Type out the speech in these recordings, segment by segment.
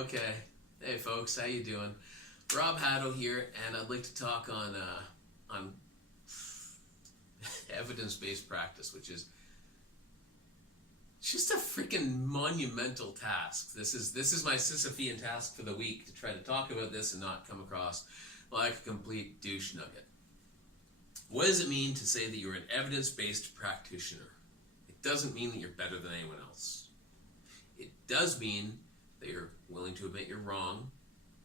Okay. Hey folks, how you doing? Rob Haddo here, and I'd like to talk on evidence-based practice, which is just a freaking monumental task. This is my Sisyphean task for the week, to try to talk about this and not come across like a complete douche nugget. What does it mean to say that you're an evidence-based practitioner? It doesn't mean that you're better than anyone else. It does mean that you're willing to admit you're wrong,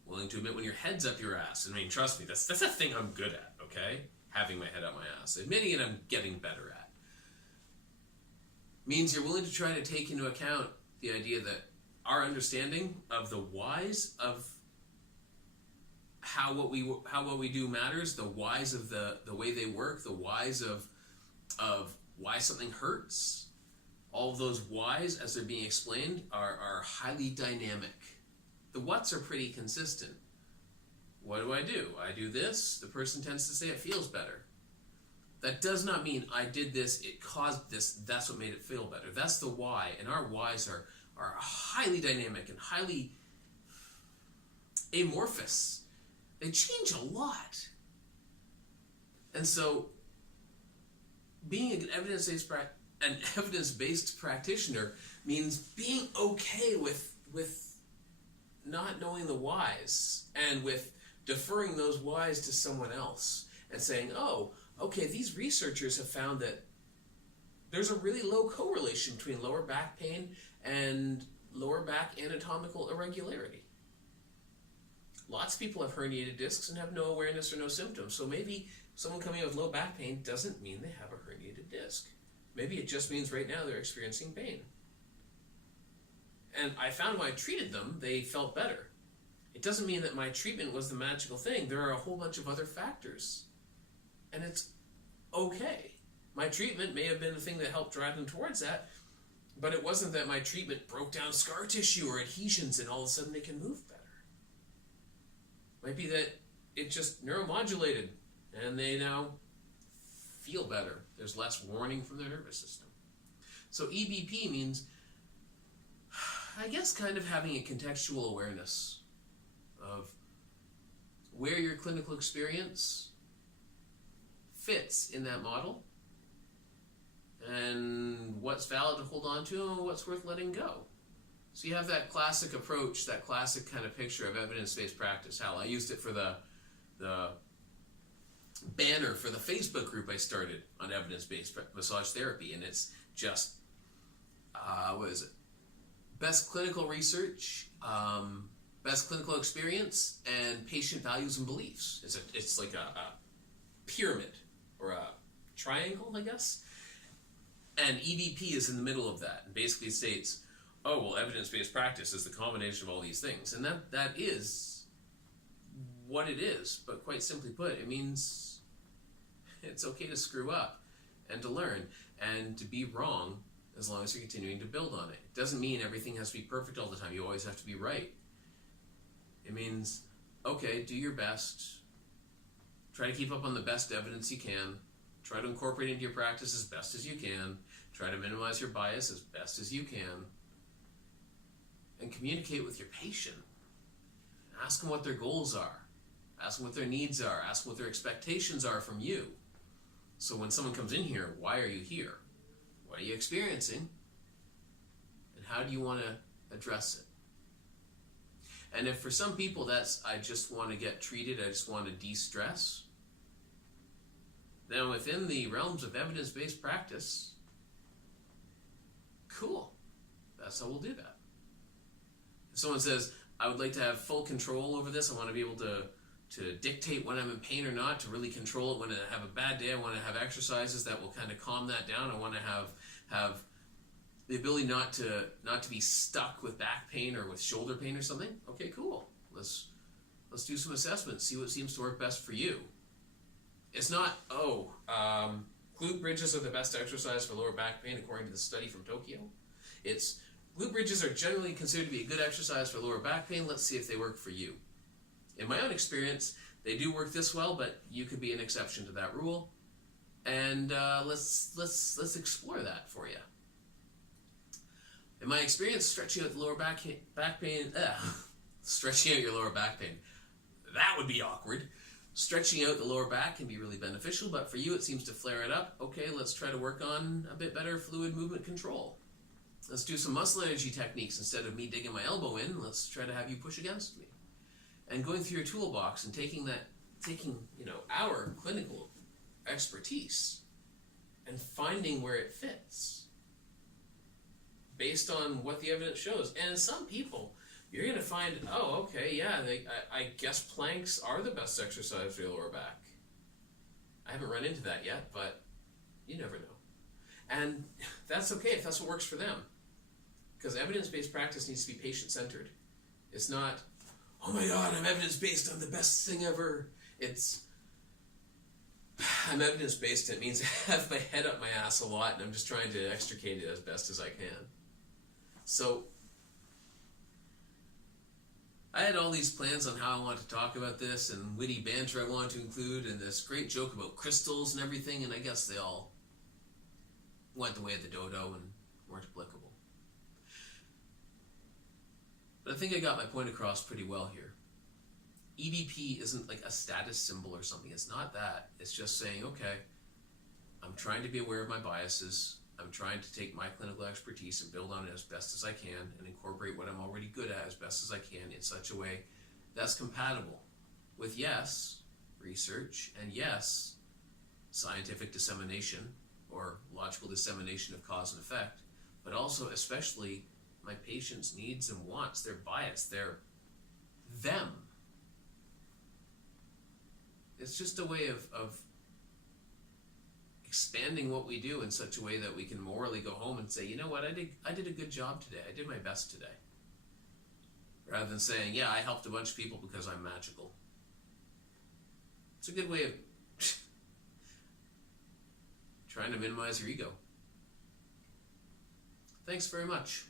willing to admit when your head's up your ass. I mean, trust me, that's a thing I'm good at, okay? Having my head up my ass. Admitting it, I'm getting better at. Means you're willing to try to take into account the idea that our understanding of the whys of how what we do matters, the whys of the way they work, the whys of why something hurts. All of those whys, as they're being explained, are highly dynamic. The whats are pretty consistent. What do? I do this. The person tends to say it feels better. That does not mean I did this, it caused this, that's what made it feel better. That's the why, and our whys are highly dynamic and highly amorphous. They change a lot. And so, being an evidence-based practitioner means being okay with not knowing the whys, and with deferring those whys to someone else, and saying, oh, okay, these researchers have found that there's a really low correlation between lower back pain and lower back anatomical irregularity. Lots of people have herniated discs and have no awareness or no symptoms. So maybe someone coming in with low back pain doesn't mean they have a herniated disc. Maybe it just means right now they're experiencing pain. And I found when I treated them, they felt better. It doesn't mean that my treatment was the magical thing. There are a whole bunch of other factors. And it's okay. My treatment may have been the thing that helped drive them towards that, but it wasn't that my treatment broke down scar tissue or adhesions and all of a sudden they can move better. Might be that it just neuromodulated and they now feel better. There's less warning from their nervous system. So EBP means, I guess, kind of having a contextual awareness of where your clinical experience fits in that model, and what's valid to hold on to and what's worth letting go. So you have that classic approach, that classic kind of picture of evidence-based practice. Hell, I used it for the banner for the Facebook group I started on evidence-based massage therapy, and it's just, what is it? Best clinical research, best clinical experience, and patient values and beliefs. It's like a pyramid, or a triangle, I guess. And EBP is in the middle of that, and basically states, oh, well, evidence-based practice is the combination of all these things. And that is what it is, but quite simply put, it means it's okay to screw up, and to learn, and to be wrong, as long as you're continuing to build on it. It doesn't mean everything has to be perfect all the time. You always have to be right. It means, okay, do your best. Try to keep up on the best evidence you can. Try to incorporate into your practice as best as you can. Try to minimize your bias as best as you can. And communicate with your patient. Ask them what their goals are. Ask them what their needs are. Ask them what their expectations are from you. So when someone comes in here, why are you here? What are you experiencing? And how do you want to address it? And if for some people that's, I just want to get treated, I just want to de-stress, then within the realms of evidence-based practice, cool. That's how we'll do that. If someone says, I would like to have full control over this, I want to be able to dictate when I'm in pain or not, to really control it when I have a bad day, I want to have exercises that will kind of calm that down, I want to have the ability not to be stuck with back pain or with shoulder pain or something, okay, cool. Let's do some assessments, see what seems to work best for you. It's not, glute bridges are the best exercise for lower back pain according to the study from Tokyo. It's glute bridges are generally considered to be a good exercise for lower back pain. Let's see if they work for you. In my own experience, they do work this well, but you could be an exception to that rule. And let's explore that for you. In my experience, stretching out the lower back pain, stretching out your lower back pain. That would be awkward. Stretching out the lower back can be really beneficial, but for you it seems to flare it up. Okay, let's try to work on a bit better fluid movement control. Let's do some muscle energy techniques. Instead of me digging my elbow in, let's try to have you push against me. And going through your toolbox and taking our clinical expertise and finding where it fits based on what the evidence shows. And in some people, you're going to find, oh, okay, yeah, I guess planks are the best exercise for your lower back. I haven't run into that yet, but you never know. And that's okay if that's what works for them. Because evidence-based practice needs to be patient-centered. It's not, oh my God, I'm evidence-based, I'm the best thing ever. It's, I'm evidence-based, it means I have my head up my ass a lot and I'm just trying to extricate it as best as I can. So, I had all these plans on how I wanted to talk about this and witty banter I wanted to include and this great joke about crystals and everything, and I guess they all went the way of the dodo and weren't applicable. But I think I got my point across pretty well here. EBP isn't like a status symbol or something. It's not that. It's just saying, okay, I'm trying to be aware of my biases. I'm trying to take my clinical expertise and build on it as best as I can and incorporate what I'm already good at as best as I can in such a way that's compatible with, yes, research, and yes, scientific dissemination or logical dissemination of cause and effect, but also especially my patient's needs and wants, their bias, their them. It's just a way of expanding what we do in such a way that we can morally go home and say, you know what, I did a good job today. I did my best today. Rather than saying, yeah, I helped a bunch of people because I'm magical. It's a good way of trying to minimize your ego. Thanks very much.